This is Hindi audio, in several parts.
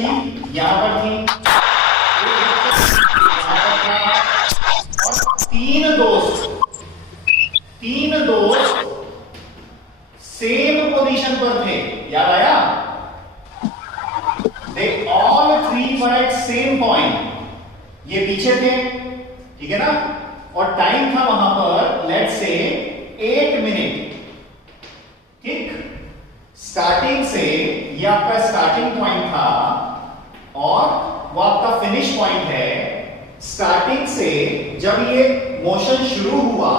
अचीव यहां पर थी, और तीन दोस्त सेम पोजीशन पर थे, याद आया? They all three were at same point. ये पीछे थे, ठीक है ना? और टाइम था वहां पर लेट्स से 8 मिनट, ठीक? स्टार्टिंग से ये आपका स्टार्टिंग पॉइंट था और वो आपका फिनिश पॉइंट है। स्टार्टिंग से जब ये मोशन शुरू हुआ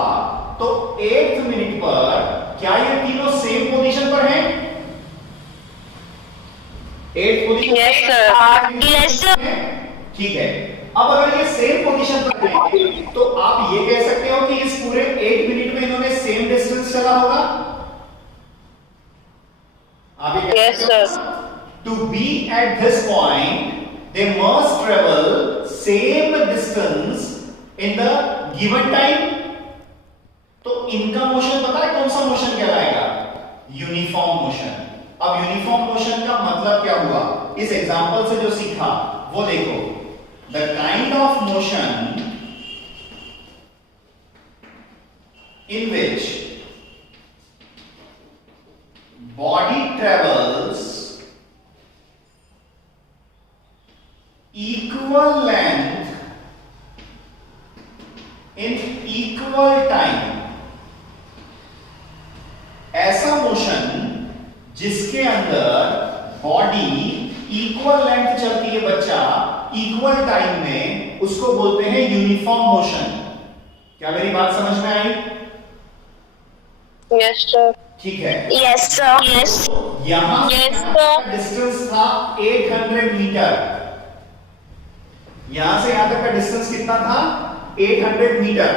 तो 8th मिनट पर क्या ये तीनों सेम पोजीशन पर हैं? 8th position? Yes sir. ठीक है। अब अगर ये सेम पोजीशन पर हैं तो आप ये कह सकते हो कि इस पूरे 8 मिनट में इन्होंने सेम डिस्टेंस चला होगा। आप ये कह सकते हो to be at this point they must travel same distance in the given time. तो इनका मोशन पता है कौन सा मोशन कहलाएगा? Uniform motion. अब यूनिफॉर्म मोशन का मतलब क्या हुआ? इस एग्जांपल से जो सीखा वो देखो। The kind of motion in which body travels equal length in equal time, ऐसा मोशन जिसके अंदर बॉडी इक्वल लेंथ चलती है बच्चा इक्वल टाइम में, उसको बोलते हैं यूनिफॉर्म मोशन। क्या मेरी बात समझ में आई? Yes sir. ठीक है। Yes sir. यस। यहां डिस्टेंस था 800 मीटर। यहां से यहां तक का डिस्टेंस कितना था? 800 मीटर।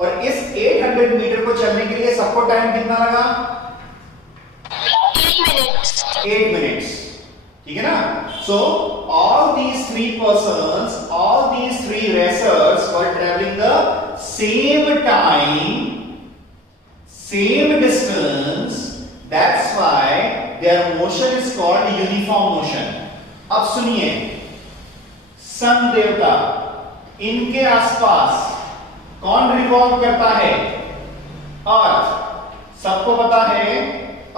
और इस 800 मीटर को चलने के लिए सबको टाइम कितना लगा? 8 मिनट्स। ठीक है ना? So all these three persons, all these three racers were traveling the same time, same distance. That's why their motion is called uniform motion. अब सुनिए, सन देवता, इनके आसपास कौन रिवॉल्व करता है? अर्थ। सबको पता है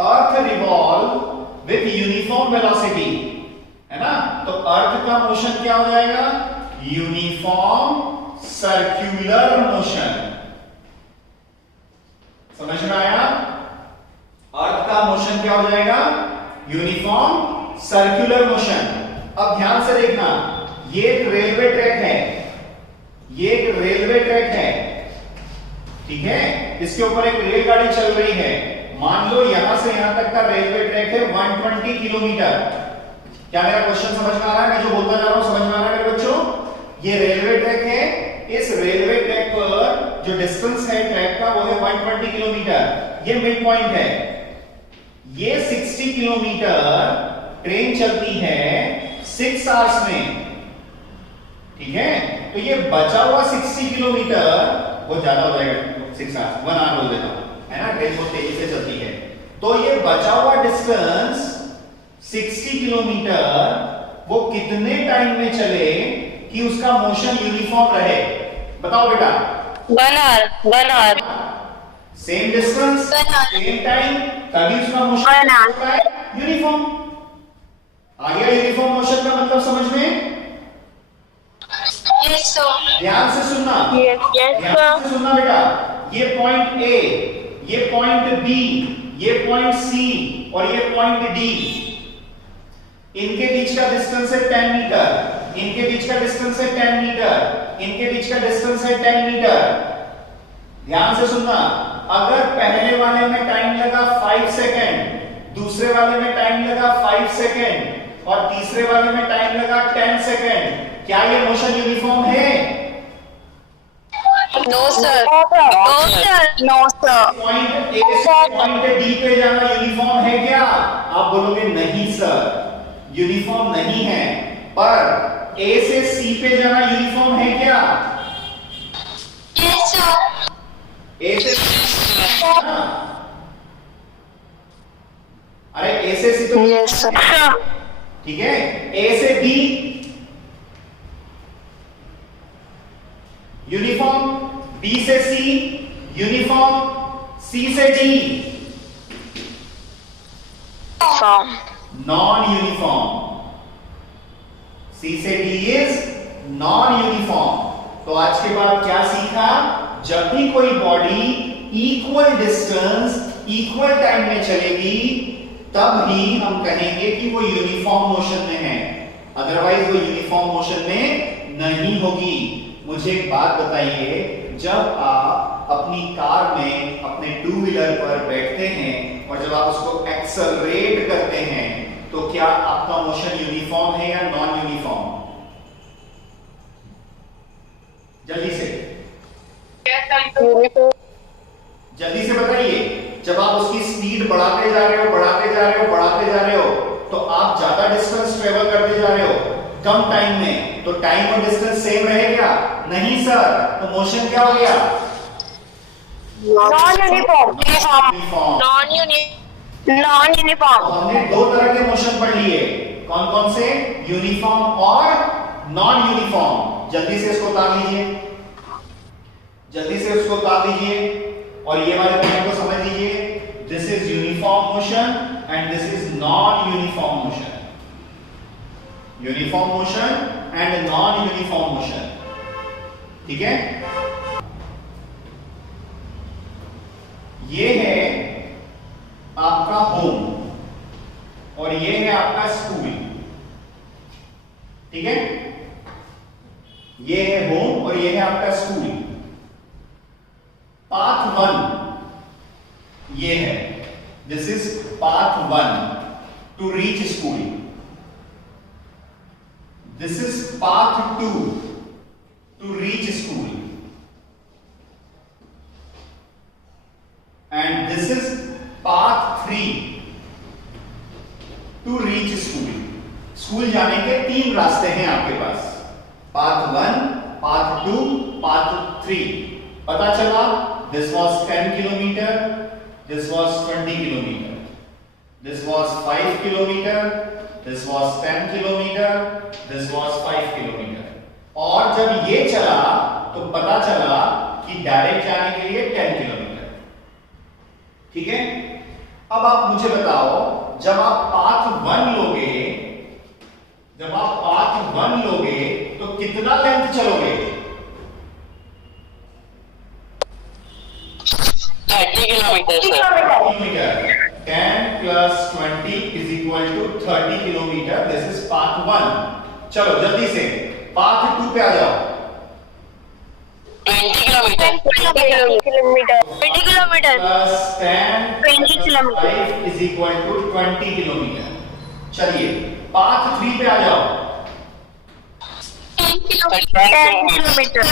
अर्थ रिवॉल्व विथ यूनिफॉर्म वेलोसिटी, है ना? तो अर्थ का मोशन क्या हो जाएगा? Uniform circular motion. समझ में आया? अर्थ का मोशन क्या हो जाएगा? Uniform circular motion. अब ध्यान से देखना, ये एक रेलवे ट्रैक है, ये एक रेलवे ट्रैक है, ठीक है? इसके ऊपर एक रेलगाड़ी चल रही है। मान लो यहां से यहां तक का रेलवे ट्रैक है 120 किलोमीटर। क्या मेरा क्वेश्चन समझ में आ रहा है? मैं जो बोलता जा रहा हूं समझ में आ रहा है मेरे बच्चों? ये रेलवे ट्रैक है, इस रेलवे ट्रैक पर जो डिस्टेंस है ट्रैक का वो है 120 किलोमीटर। ये मिड पॉइंट है। ये 60 किलोमीटर ट्रेन चलती है 6 आवर्स में, ठीक है? तो ये बचा हुआ 60 किलोमीटर वो ज्यादा हो जाएगा, 6 आवर्स 1 आवर बोल देता हूं, है ना? ट्रेन बहुत तेजी से चलती है। तो ये बचा हुआ डिस्टेंस 60 किलोमीटर वो कितने टाइम में चले कि उसका मोशन यूनिफॉर्म रहे? बताओ बेटा। 1 hour. Same distance, same time, तभी उसका मोशन होता है यूनिफॉर्म। आ गया यूनिफॉर्म मोशन का मतलब समझ में? Yes sir. ध्यान से सुनना। यस ध्यान से सुनना बेटा। ये पॉइंट ए, ये पॉइंट बी, ये पॉइंट सी और ये पॉइंट डी, इनके बीच का डिस्टेंस है 10 मीटर, इनके बीच का डिस्टेंस है 10 मीटर, इनके बीच का डिस्टेंस है 10 मीटर। ध्यान से सुनना, अगर पहले वाले में टाइम लगा 5 सेकंड, दूसरे वाले में टाइम लगा 5 सेकंड और तीसरे वाले में टाइम लगा 10 सेकंड, क्या ये मोशन यूनिफॉर्म है? No sir. No sir. No sir. Point A से पॉइंट डी पे जाना यूनिफॉर्म है क्या? आप बोलोगे नहीं सर, यूनिफॉर्म नहीं है। पर ए से सी पे जाना यूनिफॉर्म है क्या? Yes sir. ए से अरे ए से सी तो यस सर। ठीक है, ए से बी यूनिफॉर्म, बी से सी यूनिफॉर्म, सी से डी Form. नॉन यूनिफॉर्म, सी से डी इज नॉन यूनिफॉर्म। तो आज के बाद क्या सीखा? जब भी कोई body equal distance equal time में चलेगी तब ही हम कहेंगे कि वो यूनिफॉर्म मोशन में है, अदरवाइज वो यूनिफॉर्म मोशन में नहीं होगी। मुझे एक बात बताइए, जब आप अपनी कार में अपने टू व्हीलर पर बैठते हैं और जब आप उसको एक्सेलरेट करते हैं तो क्या आपका मोशन यूनिफॉर्म है या नॉन यूनिफॉर्म? जल्दी से जल्दी से बताइए। जब आप उसकी स्पीड बढ़ाते जा रहे हो बढ़ाते जा रहे हो बढ़ाते जा रहे हो तो आप ज्यादा डिस्टेंस ट्रेवल करते जा रहे हो कम टाइम में, तो टाइम और डिस्टेंस सेम रहेगा? नहीं सर। तो मोशन क्या हो गया? Non-uniform. यूनिफॉर्म। Non-uniform. तो हमने दो तरह के मोशन पढ़ लिए, कौन कौन से? यूनिफॉर्म और नॉन यूनिफॉर्म। जल्दी से इसको उतार लीजिए, जल्दी से उसको उतार लीजिए और ये वाले पॉइंट को समझ लीजिए। This is uniform motion and this is non uniform motion. Uniform motion and non uniform motion, ठीक है? ये है आपका होम और ये है आपका स्कूल, ठीक है? ये है होम और ये है आपका स्कूल। पाथ 1 ये है, this is path 1 to reach school. This is path 2 to reach school and this is path 3 to reach school. School जाने के 3 रास्ते हैं आपके पास, पाथ 1, पाथ 2, पाथ 3। पता चला this was 10 kilometre, this was 20 kilometre, this was 5 kilometre, this was 10 kilometre, this was 5 kilometre. और जब ये चला तो पता चला कि डायरेक्ट जाने के लिए 10 किलोमीटर, ठीक है? अब आप मुझे बताओ, जब आप पाथ 1 लोगे, जब आप पाथ 1 लोगे तो कितना लेंथ चलोगे? 30 kilometers. Kilometre. 10 plus 20 is equal to 30 kilometre. This is path 1। चलो जल्दी से पाथ 2 पे आ जाओ। 20 kilometers. 20 kilometers. 20 kilometers. Plus 10 20 kilometre. 5 is equal to 20 kilometre. चलिए पाथ 3 पे आ जाओ। 10 kilometers.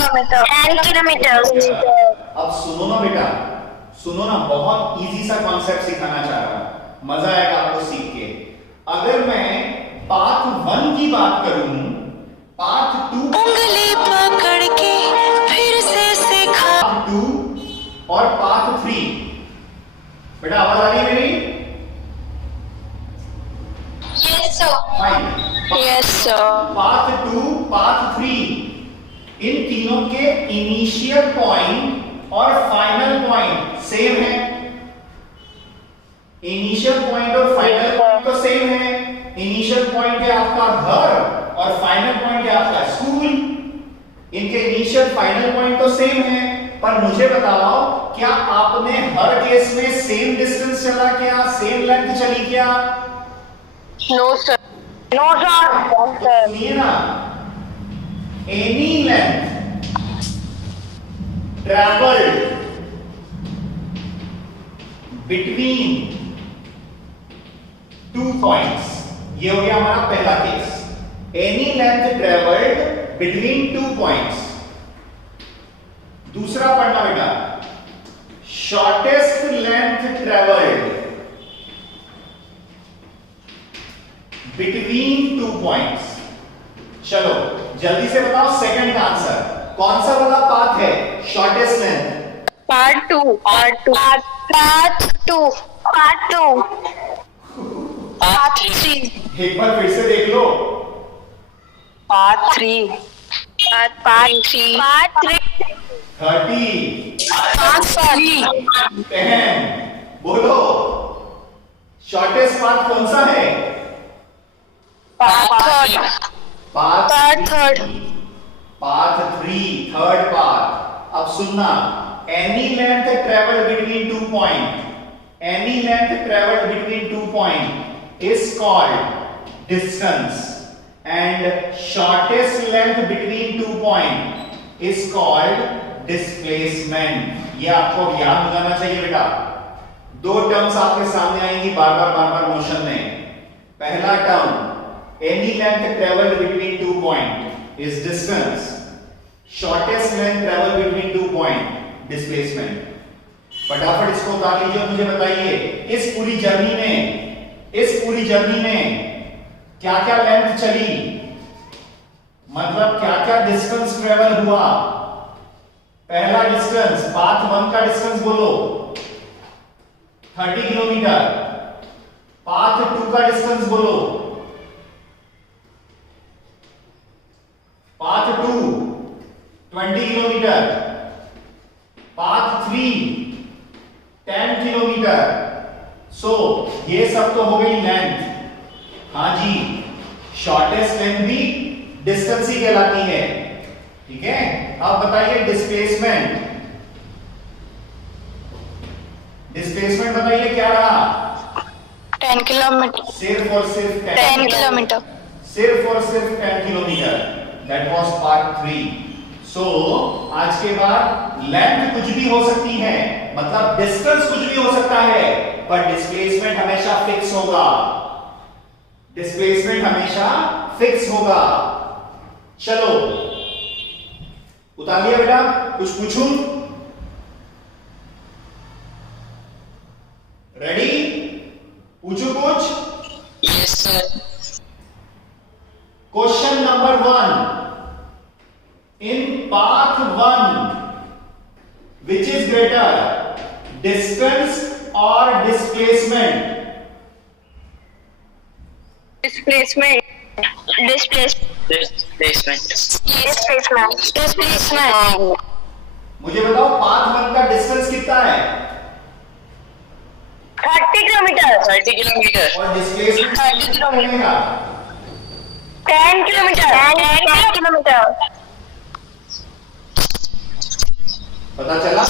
10 kilometers. अब सुनो ना बेटा, सुनो ना, बहुत इजी सा कॉन्सेप्ट सिखाना चाह रहा हूं, मजा आएगा आपको सीख के। अगर मैं पाथ 1 की बात करूं, पाथ 2 उंगली पकड़ के फिर से सिखा। पाथ 2 और पाथ 3, बेटा आवाज आ रही है मेरी? Yes, sir. Fine. Yes sir. Path 2, path 3, इन तीनों के इनिशियल पॉइंट और फाइनल पॉइंट सेम है। इनिशियल पॉइंट और फाइनल पॉइंट तो सेम है। इनिशियल पॉइंट है आपका घर और फाइनल पॉइंट है आपका स्कूल। इनके इनिशियल फाइनल पॉइंट तो सेम है, पर मुझे बताओ क्या आपने हर केस में सेम डिस्टेंस चला क्या, सेम लेंथ चली क्या? No, sir. No, sir. No, sir. सुनिए ना, any length traveled between 2 points, ये हो गया हमारा पहला case. Any length travelled between 2 points। दूसरा पढ़ना बेटा, shortest length travelled between 2 points। चलो जल्दी से बताओ सेकंड का आंसर कौन सा वाला पाथ है shortest length? Part 2. Part 2. Part 2. Part 2. Part 3 एक बार फिर से देख लो। पार्ट 3 पार्ट 3 30 पार्ट 10 बोलो, शॉर्टेस्ट पाथ कौन सा है? Third path third path 3 third path. अब सुनना, any length travel between 2 point, any length travel between 2 point is called distance and shortest length between 2 point is called displacement. ये आपको याद हो जाना चाहिए बेटा। दो टर्म्स आपके सामने आएंगी बार बार मोशन में। पहला term, any length travel between 2 point is distance, shortest length travel between 2 point displacement. फटाफट इसको उतार लीजिए और मुझे बताइए, इस पूरी जर्नी में क्या क्या लेंथ चली, मतलब क्या क्या डिस्टेंस ट्रेवल हुआ। पहला डिस्टेंस, पाथ 1 का डिस्टेंस बोलो 30 किलोमीटर। पाथ 2 का डिस्टेंस बोलो, path 2 20 kilometre. Path 3 10 kilometre. So ये सब तो हो गई लेंथ। हाँ जी, शॉर्टेस्ट लेंथ भी डिस्टेंस ही कहलाती है, ठीक है। अब बताइए डिस्प्लेसमेंट, डिस्प्लेसमेंट बताइए क्या रहा? 10 किलोमीटर सिर्फ और सिर्फ 10 किलोमीटर सिर्फ और सिर्फ 10 किलोमीटर। That was part 3। सो आज के बाद लेंथ कुछ भी हो सकती है, मतलब डिस्टेंस कुछ भी हो सकता है, पर डिस्प्लेसमेंट हमेशा फिक्स होगा। डिस्प्लेसमेंट हमेशा फिक्स होगा। चलो उतार लिया बेटा, कुछ पूछूं? रेडी? पूछू कुछ? Yes sir question number 1, in path 1 which is greater, distance और डिस्प्लेसमेंट? डिस्प्लेसमेंट मुझे बताओ पाथ 1 का डिस्टेंस कितना है? 30 किलोमीटर और डिस्प्लेसमेंट 30 किलोमीटर। 10 10 किलोमीटर पता चला?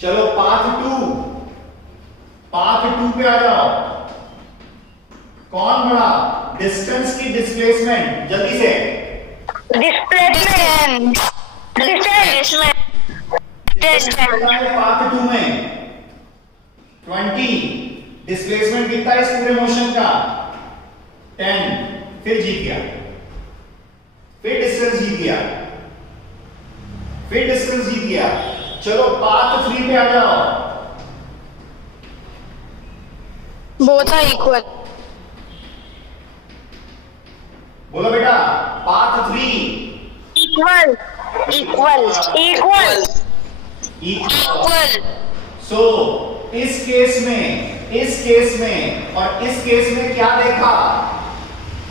चलो पाथ 2 पे आ जाओ। कौन बड़ा, डिस्टेंस की डिस्प्लेसमेंट? जल्दी से। डिस्प्लेसमेंट पाथ 2 में 20, डिस्प्लेसमेंट कितना है इस पूरे मोशन का? 10। फिर जीत गया, फिर डिस्टेंस जीत गया, फिर डिस्टेंस जीत गया। चलो पाथ 3 पे आ जाओ। बोथ आर इक्वल बोलो बेटा, पाथ 3 इक्वल सो इस केस में और इस केस में क्या देखा?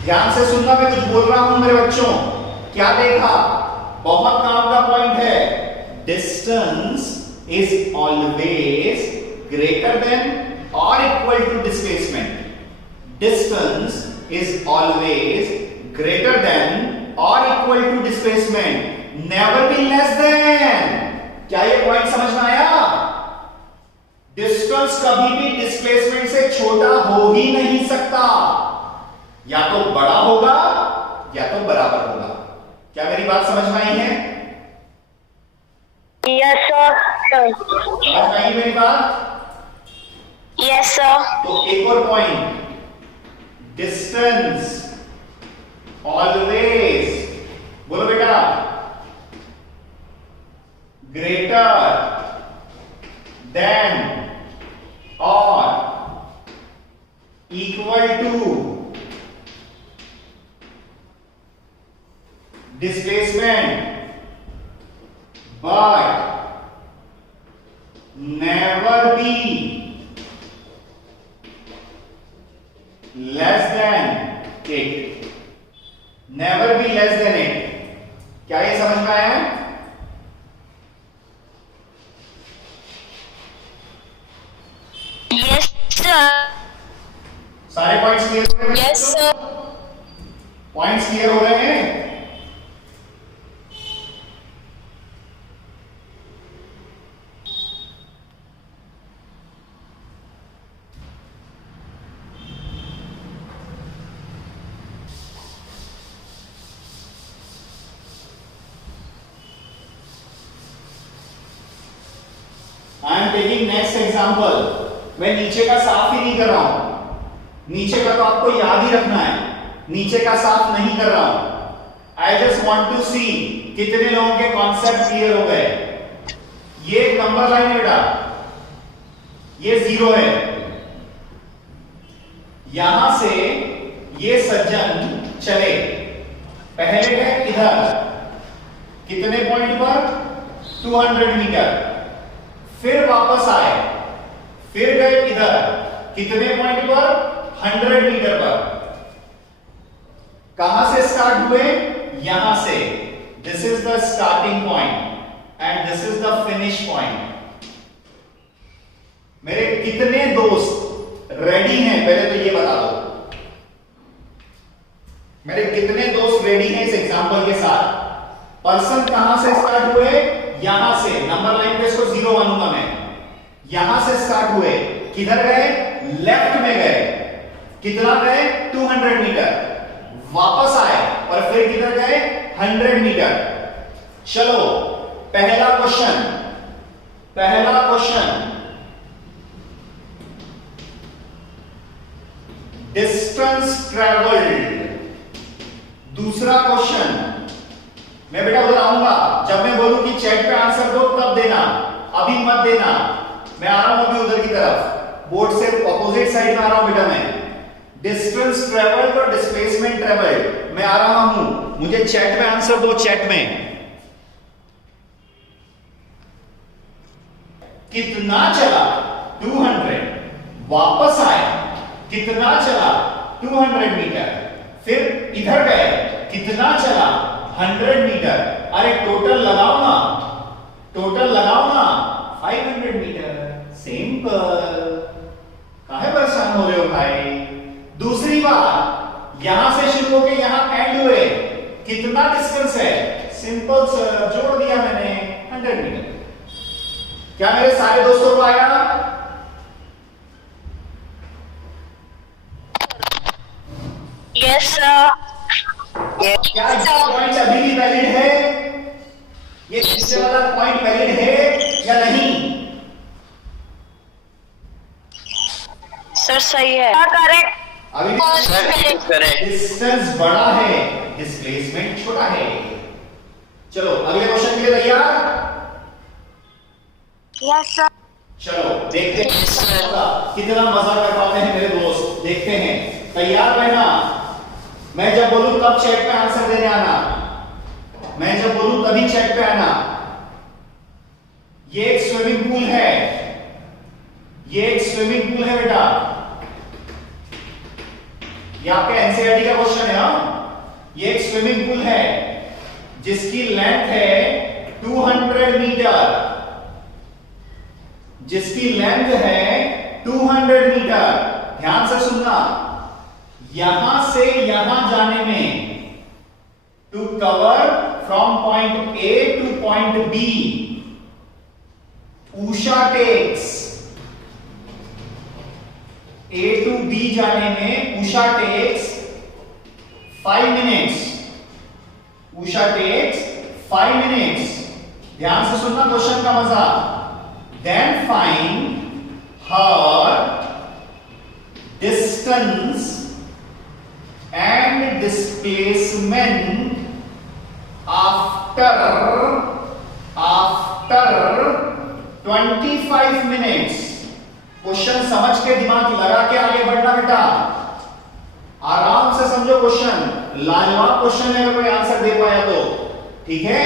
ध्यान से सुनना, मैं कुछ बोल रहा हूं मेरे बच्चों। क्या देखा? बहुत काम का पॉइंट है। Distance is always greater than or equal to displacement. Distance is always greater than or equal to displacement. Never be less than. क्या ये पॉइंट समझ में आया? डिस्टेंस कभी भी डिस्प्लेसमेंट से छोटा हो ही नहीं सकता। या तो बड़ा होगा या तो बराबर होगा। क्या मेरी बात समझ में आई है? Yes sir. समझ में आई मेरी बात? Yes sir. तो एक और पॉइंट, डिस्टेंस ऑलवेज, बोलो बेटा, ग्रेटर देन और equal to displacement, but never be less than it, never be less than it. क्या ये समझ में आया है? Yes, sir. सारे पॉइंट्स क्लियर हो रहे हैं? Yes, sir. पॉइंट्स क्लियर हो रहे हैं? I am taking next example. मैं नीचे का साफ ही नहीं कर रहा हूं, नीचे का तो आपको याद ही रखना है, नीचे का साफ नहीं कर रहा हूं। आई जस्ट वांट टू सी कितने लोगों के कॉन्सेप्ट क्लियर हो गए। ये एक नंबर लाइन है बेटा, ये 0 है। यहां से ये सज्जन चले, पहले गए इधर, कितने पॉइंट पर? 200 मीटर। फिर वापस आए, फिर गए इधर, कितने पॉइंट पर? 100 मीटर पर। कहां से स्टार्ट हुए? यहां से। This is the starting point and this is the finish point. मेरे कितने दोस्त रेडी हैं? पहले तो ये बता दो, मेरे कितने दोस्त रेडी हैं इस एग्जांपल के साथ? पर्सन कहां से स्टार्ट हुए? यहां से। नंबर लाइन पे इसको 0 मानूंगा मैं। यहां से स्टार्ट हुए, किधर गए? लेफ्ट में गए। कितना गए? 200 मीटर। वापस आए और फिर किधर गए? 100 मीटर। चलो पहला क्वेश्चन, डिस्टेंस ट्रेवल्ड। दूसरा क्वेश्चन, मैं बेटा उधर आऊंगा, जब मैं बोलूं कि चैट पे आंसर दो तब देना, अभी मत देना। मैं आ रहा हूं अभी उधर की तरफ, बोर्ड से ऑपोजिट साइड में आ रहा हूं बेटा मैं। डिस्टेंस ट्रेवल्ड और डिस्प्लेसमेंट ट्रेवल्ड, मैं आ रहा हूं, मुझे चैट में आंसर दो। चैट में कितना चला? 200। वापस आए, कितना चला? 200 मीटर। फिर इधर गए, कितना चला? 100 मीटर। अरे टोटल लगाओ ना, टोटल लगाओ ना, 500 मीटर। सिंपल। काहे परेशान हो रहे हो भाई? दूसरी बात, यहां से शुरू होकर यहां एंड हुए, कितना डिस्टेंस है? सिंपल सर, जोड़ दिया मैंने, 100 मीटर। क्या मेरे सारे दोस्तों को आया? Yes, sir. क्या पॉइंट अभी भी वैलिड है? ये पिछले वाला पॉइंट वैलिड है या नहीं? सर सही है। करेक्ट। अभी डिस्टेंस बड़ा है, डिस्प्लेसमेंट छोटा है। चलो अगले क्वेश्चन के लिए तैयार? Yes sir. चलो देखते हैं कितना मजा कर पाते हैं मेरे दोस्त, देखते हैं। तैयार रहना, मैं जब बोलूं तब चैट पे आंसर देने आना, मैं जब बोलूं तभी चैट पे आना। ये एक स्विमिंग पूल है, ये एक स्विमिंग पूल है बेटा। ये आपके एनसीईआरटी का क्वेश्चन है। ये एक स्विमिंग पूल है जिसकी लेंथ है 200 मीटर, जिसकी लेंथ है 200 मीटर। ध्यान से सुनना, यहां से यहां जाने में, to cover from point A to point B, Usha takes, A to B जाने में Usha takes 5 minutes. Usha takes 5 minutes. ध्यान से सुनना क्वेश्चन का मजा। Then find her distance and displacement after 25 minutes। Question समझ के दिमाग लगा के आगे बढ़ना बेटा, आराम से समझो क्वेश्चन। लाजवाब क्वेश्चन है, अगर कोई आंसर दे पाया तो ठीक है।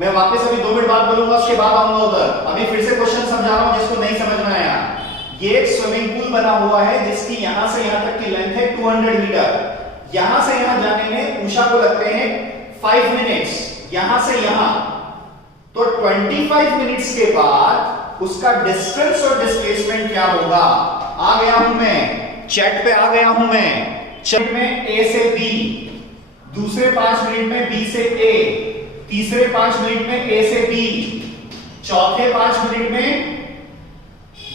मैं वापस अभी 2 मिनट बाद बोलूंगा, उसके बाद आऊंगा उधर। अभी फिर से क्वेश्चन समझा रहा हूं जिसको नहीं समझ में आया। ये एक स्विमिंग पूल बना हुआ है जिसकी यहां से यहां तक की लेंथ है 200 मीटर। यहां से यहां जाने में उषा को लगते हैं 5 मिनट्स, यहां से यहां। तो 25 मिनट्स के बाद उसका डिस्टेंस और डिस्प्लेसमेंट क्या होगा? आ गया हूं मैं, चैट पे आ गया हूं मैं। चैट में ए से बी, दूसरे 5 मिनट में बी से ए, तीसरे 5 मिनट में ए से बी, चौथे 5 मिनट में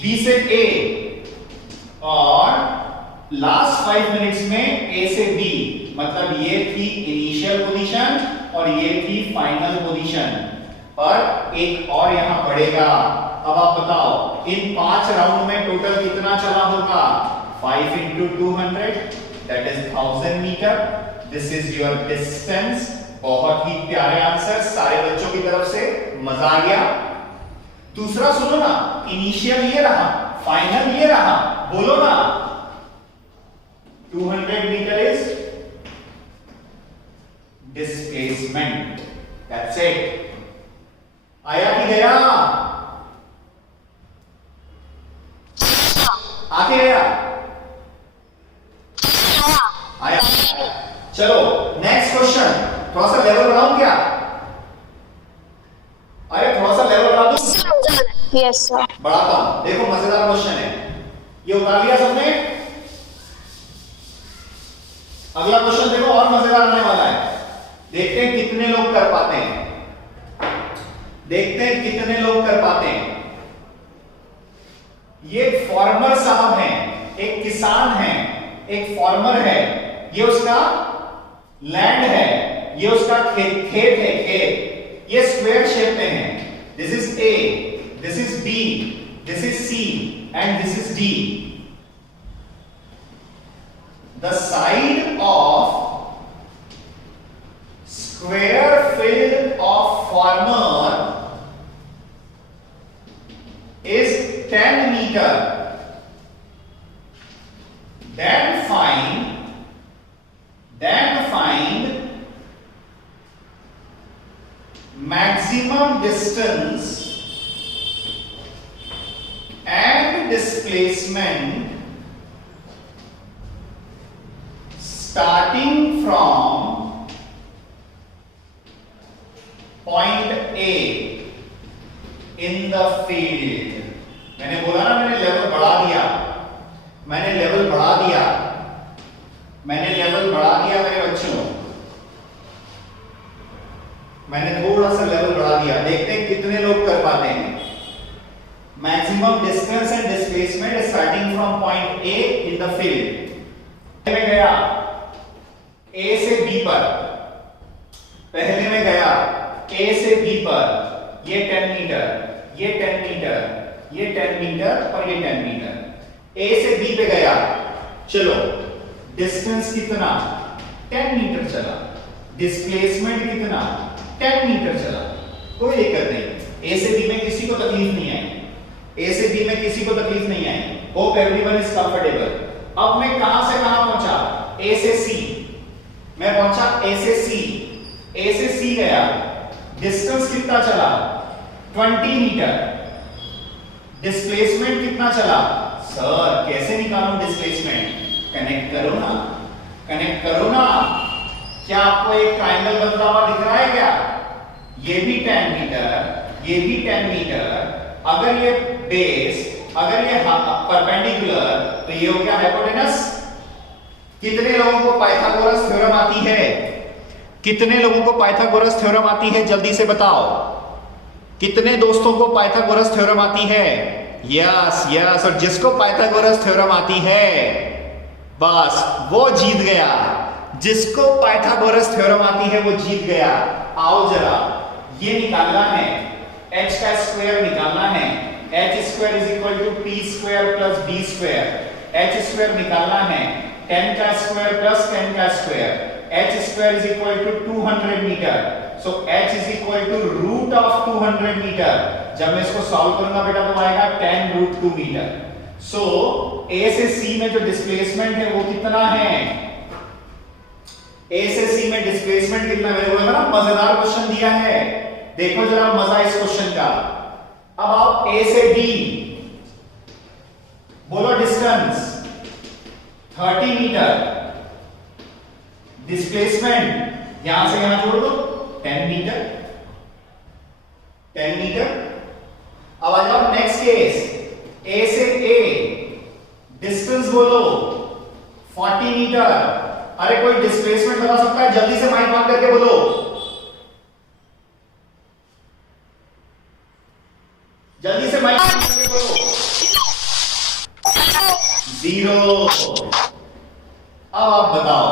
बी से ए, और लास्ट 5 मिनट्स में ए से बी। मतलब ये थी इनिशियल पोजीशन और ये थी फाइनल पोजीशन। पर एक और यहां बढ़ेगा। अब आप बताओ इन 5 राउंड में टोटल कितना चला होगा? 5 into 200 that is 1000 metre. This is your distance. बहुत ही प्यारे आंसर सारे बच्चों की तरफ से, मजा आ गया। दूसरा सुनो ना, इनिशियल ये रहा, फाइनल ये रहा, बोलो ना। 200 metre is displacement. That's it. आया कि गया? आके गया? आया। चलो नेक्स्ट क्वेश्चन। थोड़ा सा लेवल बढ़ाऊं क्या? अरे थोड़ा सा लेवल बढ़ा दूं? Yes sir. बढ़ाता हूं। देखो मजेदार क्वेश्चन है ये, उतार लिया सबने? अगला क्वेश्चन देखो और मजेदार आने वाला है। देखते हैं कितने लोग कर पाते हैं, देखते हैं कितने लोग कर पाते हैं। ये फार्मर साहब हैं, एक किसान है, एक फार्मर है। ये उसका लैंड है, ये उसका खेत है, खेत। ये स्क्वायर शेप में है। This is A, this is B, this is C and this is D. The side of square field of farmer is 10 meter. Then find maximum distance and displacement starting from point A in the field. मैंने बोला ना, मैंने लेवल बढ़ा दिया, मैंने लेवल बढ़ा दिया, मैंने लेवल बढ़ा दिया मेरे बच्चों, मैंने थोड़ा सा लेवल बढ़ा दिया। देखते हैं कितने लोग कर पाते हैं। Maximum distance and displacement starting from point A in the field. मैं गया ए से बी पर, पहले में गया ए से बी पर, ये 10 मीटर, ये 10 मीटर, ये 10 मीटर और ये 10 मीटर। ए से बी पे गया, चलो डिस्टेंस कितना? 10 मीटर चला। डिस्प्लेसमेंट कितना? 10 मीटर चला। कोई दिक्कत नहीं, ए से बी में किसी को तकलीफ नहीं आई, ए से बी में किसी को तकलीफ नहीं आई। Hope everyone is comfortable. अब मैं कहां से कहां पहुंचा? ए से सी। मैं पहुंचा ए से सी, ए से सी गया। डिस्टेंस कितना चला? 20 मीटर। डिस्प्लेसमेंट कितना चला? सर कैसे निकालूं डिस्प्लेसमेंट? कनेक्ट करो ना, कनेक्ट करो ना। क्या आपको एक ट्रायंगल बनता हुआ दिख रहा है क्या? ये भी 10 मीटर, ये भी 10 मीटर। अगर ये बेस, अगर ये परपेंडिकुलर, तो ये हो गया हाइपोटेनस। कितने लोगों को पाइथागोरस थ्योरम आती है? कितने लोगों को पाइथागोरस थ्योरम आती है? जल्दी से बताओ। कितने दोस्तों को पाइथागोरस थ्योरम आती है? Yes yes. और जिसको पाइथागोरस थ्योरम आती है बस वो जीत गया। जिसको पाइथागोरस थ्योरम आती है वो जीत गया। आओ जरा, ये निकालना है, h का स्क्वायर निकालना है। h square is equal to p square plus b square. h square निकालना है, 10 का स्क्वायर प्लस 10 का square. h square is equal to 200 metre. So h is equal to root of 200 metre. जब मैं इसको सॉल्व करूंगा बेटा तो आएगा 10 रूट 2 मीटर। So a से c में जो डिस्प्लेसमेंट है वो कितना है? a से c में डिस्प्लेसमेंट कितना? मैंने बोला ना मजेदार क्वेश्चन दिया है। देखो जरा मजा इस क्वेश्चन का। अब आओ a से b, बोलो डिस्टेंस 30 मीटर, डिस्प्लेसमेंट यहां से यहां जोड़ दो 10 मीटर, 10 मीटर। अब आ जाओ नेक्स्ट केस, ए से ए डिस्टेंस बोलो 40 मीटर। अरे कोई डिस्प्लेसमेंट बता सकता है? जल्दी से माइक ऑन करके बोलो। जल्दी से माइक ऑन करके बोलो। 0। अब आप बताओ,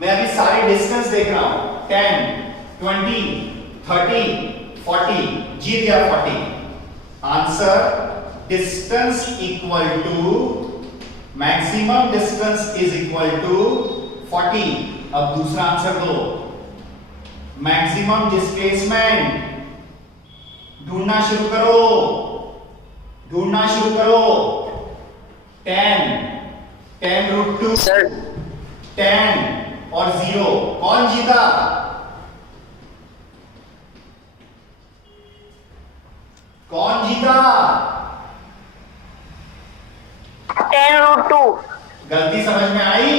मैं अभी सारे डिस्टेंस देख रहा हूं 10, 20, 30, 40, जीत गया 40। Answer distance equal to maximum distance is equal to 40। अब दूसरा आंसर दो, मैक्सिमम डिस्प्लेसमेंट ढूंढना शुरू करो, ढूंढना शुरू करो। 10 रूट 2 सर 10 और 0, कौन जीता? कौन जीता? 10 रूट 2। गलती समझ में आई?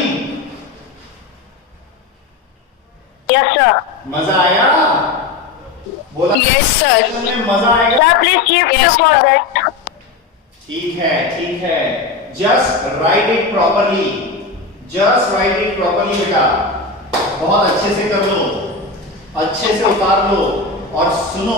Yes sir. मजा आया? बोला Yes, sir. तुम्हें मजा आएगा? Sir please shift Yes, for sir. That. ठीक है, ठीक है, just right it properly, just right it properly बेटा। बहुत अच्छे से कर लो, अच्छे से उतार लो। और सुनो,